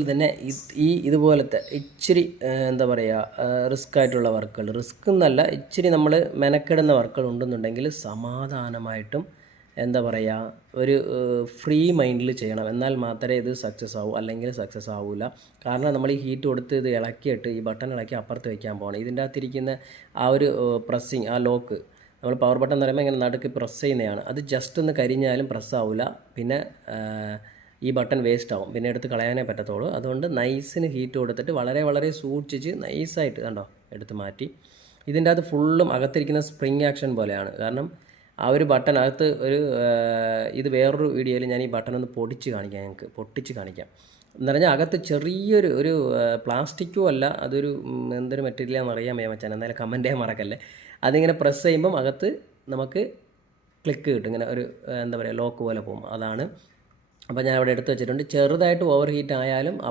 തന്നെ ഇതുപോലത്തെ ഇച്ചിരി എന്താ പറയുക റിസ്ക് ആയിട്ടുള്ള വർക്കുകൾ റിസ്ക് എന്നല്ല ഇച്ചിരി നമ്മൾ മെനക്കെടുന്ന വർക്കുകൾ ഉണ്ടെന്നുണ്ടെങ്കിൽ സമാധാനമായിട്ടും എന്താ പറയുക ഒരു ഫ്രീ മൈൻഡിൽ ചെയ്യണം. എന്നാൽ മാത്രമേ ഇത് സക്സസ് ആവൂ, അല്ലെങ്കിൽ സക്സസ് ആവില്ല. കാരണം നമ്മൾ ഈ ഹീറ്റ് കൊടുത്ത് ഇത് ഇളക്കിയിട്ട് ഈ ബട്ടൺ ഇളക്കി അപ്പുറത്ത് വയ്ക്കാൻ പോകണം. ഇതിൻ്റെ അകത്തിരിക്കുന്ന ആ ഒരു പ്രസ്സിങ്, ആ ലോക്ക്, നമ്മൾ പവർ ബട്ടൺ എന്ന് പറയുമ്പോൾ ഇങ്ങനെ നടുക്ക് പ്രസ് ചെയ്യുന്നതാണ്. അത് ജസ്റ്റ് ഒന്ന് കരിഞ്ഞാലും പ്രസ് ആവില്ല. പിന്നെ ഈ ബട്ടൺ വേസ്റ്റ് ആവും, പിന്നെ എടുത്ത് കളയാനേ പറ്റത്തുള്ളൂ. അതുകൊണ്ട് നൈസിന് ഹീറ്റ് കൊടുത്തിട്ട് വളരെ വളരെ സൂക്ഷിച്ച് നൈസായിട്ട് കണ്ടോ എടുത്ത് മാറ്റി. ഇതിൻ്റെ അകത്ത് ഫുള്ളും അകത്തിരിക്കുന്ന സ്പ്രിങ് ആക്ഷൻ പോലെയാണ്. കാരണം ആ ഒരു ബട്ടൺ അകത്ത് ഇത് വേറൊരു വീഡിയോയിൽ ഞാൻ ഈ ബട്ടൺ ഒന്ന് പൊട്ടിച്ച് കാണിക്കാം. എന്ന് പറഞ്ഞാൽ അകത്ത് ചെറിയൊരു പ്ലാസ്റ്റിക്കും അല്ല, അതൊരു എന്തൊരു മെറ്റീരിയലാണെന്ന് അറിയാൻ വയ്യ മച്ചാൻ, എന്തായാലും കമൻറ്റ് ചെയ്യാൻ മറക്കല്ലേ. അതിങ്ങനെ പ്രസ് ചെയ്യുമ്പം അകത്ത് നമുക്ക് ക്ലിക്ക് കിട്ടും, ഇങ്ങനെ ഒരു എന്താ പറയുക ലോക്ക് പോലെ പോകും. അതാണ്. അപ്പോൾ ഞാൻ അവിടെ എടുത്ത് വെച്ചിട്ടുണ്ട്. ചെറുതായിട്ട് ഓവർ ഹീറ്റ് ആയാലും